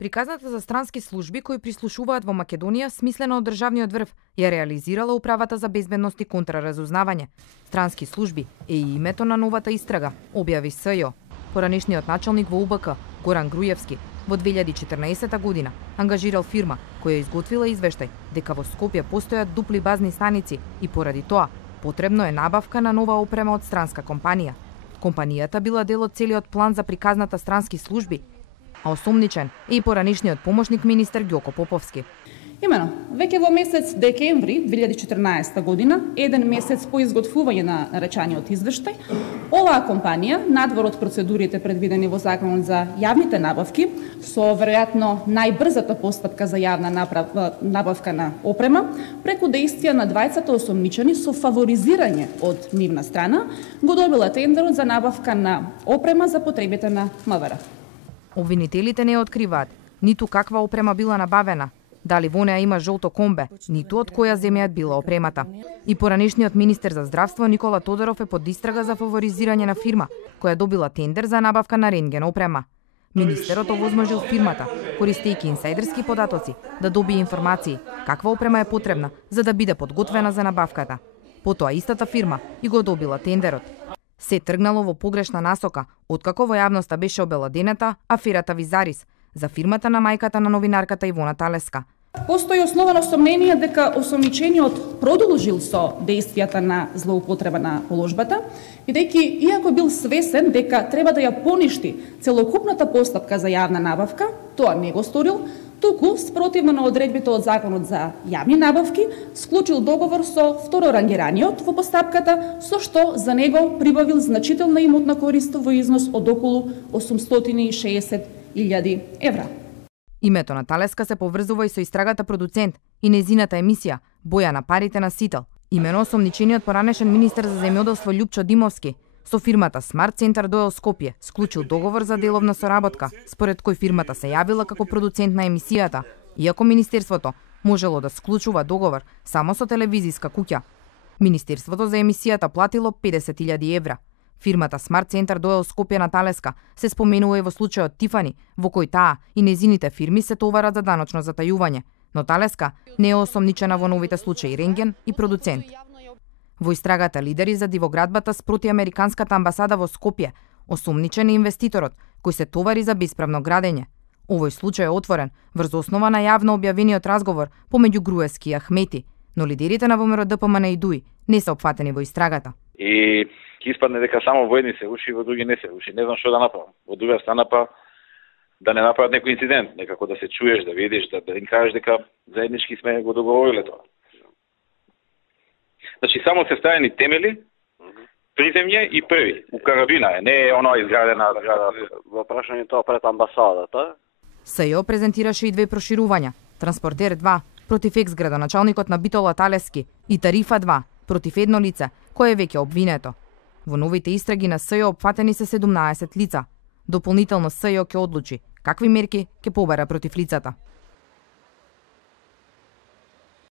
Приказната за странски служби кои прислушуваат во Македонија, смислена од државниот врв, ја реализирала Управата за безбедност и контраразузнавање. Странски служби е и името на новата истрага, објави СЈО. Поранешниот началник во УБК, Горан Груевски, во 2014 година ангажирал фирма која изготвила извештај дека во Скопје постојат дупли базни станици и поради тоа потребно е набавка на нова опрема од странска компанија. Компанијата била дел од целиот план за приказната странски служби, а осомничен е и поранешниот помошник министер Ѓоко Поповски. Имено, веќе во месец декември 2014 година, еден месец по изготвување на наречаниот извештај, оваа компанија, надвор од процедурите предвидени во Законот за јавните набавки, со веројатно најбрзата постапка за јавна набавка на опрема, преку дејствија на двајцата осомничени со фаворизирање од нивна страна, го добила тендерот за набавка на опрема за потребите на МВР. Обвинителите не откриваат ниту каква опрема била набавена, дали во неа има жолто комбе, ниту од која земја била опремата. И поранешниот министер за здравство Никола Тодоров е под истрага за фаворизирање на фирма која добила тендер за набавка на рентген опрема. Министерот овозможил фирмата, користејќи инсайдерски податоци, да добие информации каква опрема е потребна за да биде подготвена за набавката. Потоа истата фирма и го добила тендерот. Се тргнало во погрешна насока, откако во јавноста беше обеладенета аферата Визарис за фирмата на мајката на новинарката Ивона Талеска. Постои основано сомнение дека осомничениот продолжил со дејствијата на злоупотреба на положбата, бидејќи иако бил свесен дека треба да ја поништи целокупната постапка за јавна набавка, тоа не го сторил, туку спротивно на одредбите од Законот за јавни набавки, склучил договор со второрангираниот во постапката, со што за него прибавил значителна имотна корист во износ од околу 860.000 евра. Името на Талеска се поврзува и со истрагата продуцент и незината емисија Боја на парите на Сител. Имено осомничениот поранешен министер за земјоделство Љупчо Димовски со фирмата Смарт Центар Доел Скопје склучил договор за деловна соработка, според кој фирмата се јавила како продуцент на емисијата, иако министерството можело да склучува договор само со телевизиска куќа. Министерството за емисијата платило 50.000 евра. Фирмата Смарт Центар Доел Скопје на Талеска се споменува и во случајот Тифани, во кој таа и незините фирми се товарат за даночно затајување, но Талеска не е осомничена во новите случаи рентген и продуцент. Во истрагата лидери за дивоградбата спроти Американската амбасада во Скопје, осомничен е инвеститорот кој се товари за бесправно градење. Овој случај е отворен врз основа на јавно објавениот разговор помеѓу Груевски и Ахмети, но лидерите на ВМРО ДПМН и ДУИ не се опфатени во истрагата. И ќе испадне дека само во едни се уши, во други не се уши. Не знам што да направам. Во друга страна па да не направат некој инцидент, некако да се чуеш, да видиш, да им кажеш дека заеднички сме го договориле тоа. Значи само се ставени темели, приземје и први. У карабина е, не е оноа изградена зграда. Во прашањето пред амбасадата. СЈО презентираше и две проширувања: Транспортер 2 против екс-градоначалникот на Битола Талески и Тарифа 2 против едно лице кое е веќе обвинето. Во новите истраги на СЈО опфатени се 17 лица. Дополнително СЈО ќе одлучи какви мерки ќе побара против лицата.